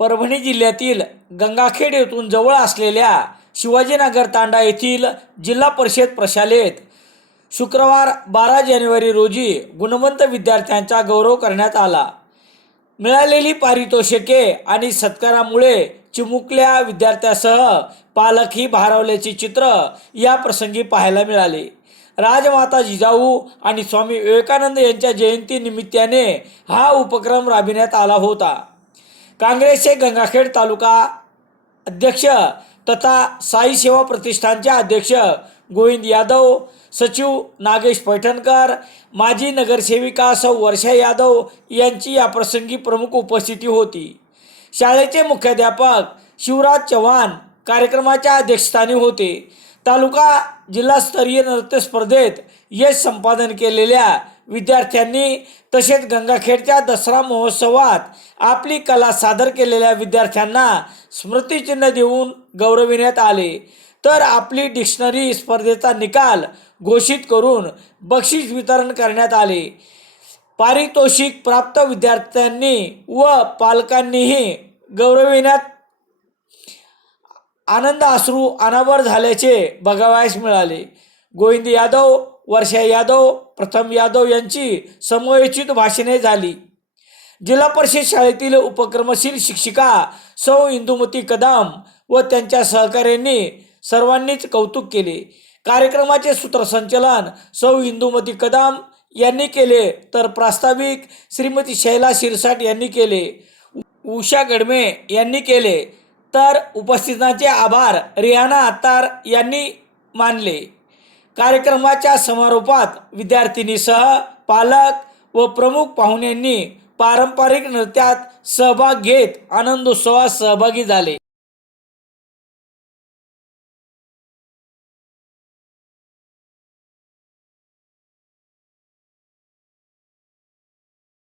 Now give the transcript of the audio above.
परभणी जिल्ह्यातील गंगाखेड येथून जवळ असलेल्या शिवाजीनगर तांडा येथील जिल्हा परिषद प्रशालेत शुक्रवार बारा जानेवारी रोजी गुणवंत विद्यार्थ्यांचा गौरव करण्यात आला. मिळालेली पारितोषिके आणि सत्कारामुळे चिमुकल्या विद्यार्थ्यासह पालकही भारावल्याचे चित्र या प्रसंगी पाहायला मिळाले. राजमाता जिजाऊ आणि स्वामी विवेकानंद यांच्या जयंतीनिमित्ताने हा उपक्रम राबविण्यात आला होता. काँग्रेसचे गंगाखेड तालुका अध्यक्ष तथा साई सेवा प्रतिष्ठानचे अध्यक्ष गोविंद यादव सचिव नागेश पैठणकर माजी नगरसेविका सौ वर्षा यादव यांची याप्रसंगी प्रमुख उपस्थिती होती. शाळेचे मुख्याध्यापक शिवराज चव्हाण कार्यक्रमाच्या अध्यक्षस्थानी होते. तालुका जिल्हास्तरीय नृत्य स्पर्धेत यश संपादन केलेल्या विद्यार्थ्यांनी तसेच गंगाखेडच्या दसरा महोत्सवात आपली कला सादर केलेल्या विद्यार्थ्यांना स्मृतिचिन्ह देऊन गौरविण्यात आले. तर आपली डिक्शनरी स्पर्धेचा निकाल घोषित करून बक्षीस वितरण करण्यात आले. पारितोषिक प्राप्त विद्यार्थ्यांनी व पालकांनीही गौरविण्यात आनंद अश्रू अनावर झाल्याचे बघावयास मिळाले. गोविंद यादव वर्षा यादव प्रथम यादव यांची समयोचित भाषणे झाली. जिल्हा परिषद शाळेतील उपक्रमशील शिक्षिका सौ इंदुमती कदम व त्यांच्या सहकाऱ्यांनी सर्वांनीच कौतुक केले. कार्यक्रमाचे सूत्रसंचलन सौ इंदुमती कदम यांनी केले तर प्रास्ताविक श्रीमती शैला शिरसाट यांनी केले उषा गडमे यांनी केले तर उपस्थितांचे आभार रियाना अत्तार यांनी मानले. कार्यक्रमाच्या समारोपात विद्यार्थिनीसह पालक व प्रमुख पाहुण्यांनी पारंपरिक नृत्यात सहभाग घेत आनंदोत्सवात सहभागी झाले.